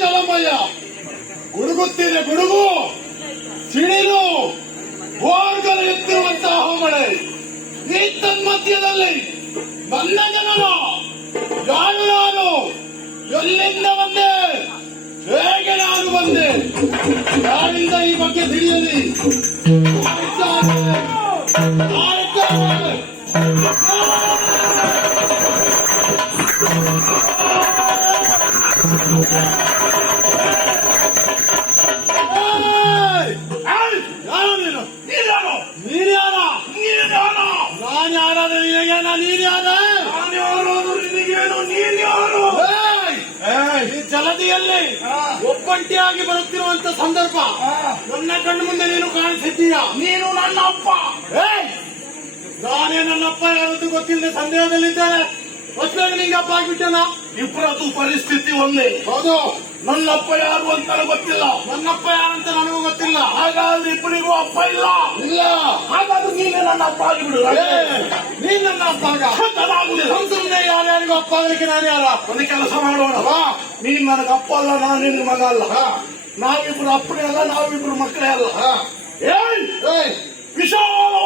ಜಲಮಯ ಗುಡುಗುತ್ತಿದೆ ಗುಡುಗು, ಸಿಡಿಲು, ಬೋರ್ಗಲ್ ಎತ್ತಿರುವಂತಹ ಮಳೆ. ಈ ತನ್ಮಧ್ಯದಲ್ಲಿ ನನ್ನ ಜನನ ಯಾರು ನಾನು, ಎಲ್ಲಿಂದ ಬಂದೆ, ಹೇಗೆ ನಾನು ಬಂದೆ, ಯಾರಿಂದ ಈ ಬಗ್ಗೆ ತಿಳಿಯಲಿ. ಜಲದಿಯಲ್ಲಿ ಒಬ್ಬಂಟಿಯಾಗಿ ಬರುತ್ತಿರುವಂತ ಸಂದರ್ಭ ನನ್ನ ಕಣ್ಣು ಮುಂದೆ ನೀನು ಕಾಣಿಸಿದ್ದೀಯ. ನೀನು ನನ್ನ ಅಪ್ಪ. ನಾನೇ ನನ್ನಪ್ಪ ಯಾರದ್ದು ಗೊತ್ತಿಲ್ಲದೆ ಸಂದೇಹದಲ್ಲಿದ್ದೇನೆ. ಹೊಸದಾಗಿ ನಿಂಗೆ ಅಪ್ಪ ಆಗಿಬಿಟ್ಟನ. ಇಬ್ಬರದ್ದು ಪರಿಸ್ಥಿತಿ ಒಂದೇ. ಹೌದು, ನನ್ನಪ್ಪ ಯಾರು ಅಂತ ಗೊತ್ತಿಲ್ಲ, ನನ್ನಪ್ಪ ಯಾರಂತ ನನಗೂ ಗೊತ್ತಿಲ್ಲ. ಹಾಗಾದ್ರೆ ಇಬ್ಬರಿಗೂ ಅಪ್ಪ ಇಲ್ಲ. ಇಲ್ಲ, ಹಾಗಾದ್ರೆ ನೀನೇ ನನ್ನ ಅಪ್ಪ ಆಗಿಬಿಡು. ನೀನ್ ನನ್ನ ಅಪ್ಪ ಅದಾಗುದಿಲ್ಲ. ಸುಮ್ಮನೆ ಯಾರ್ಯಾರಿಗೂ ಅಪ್ಪ ಆಗಲಿಕ್ಕೆ ನಾನು ಯಾರ. ಒಂದು ಕೆಲಸ ಮಾಡೋಣ, ನೀನ್ ನನಗೆ ಅಪ್ಪ ಅಲ್ಲ, ನಾನು ನಿನ್ನ ಮಗ ಅಲ್ಲ. ನಾವಿಬ್ರು ಅಪ್ಪನೇ ಅಲ್ಲ, ನಾವಿಬ್ರು ಮಕ್ಕಳೇ ಅಲ್ಲ. ವಿಶಾಲ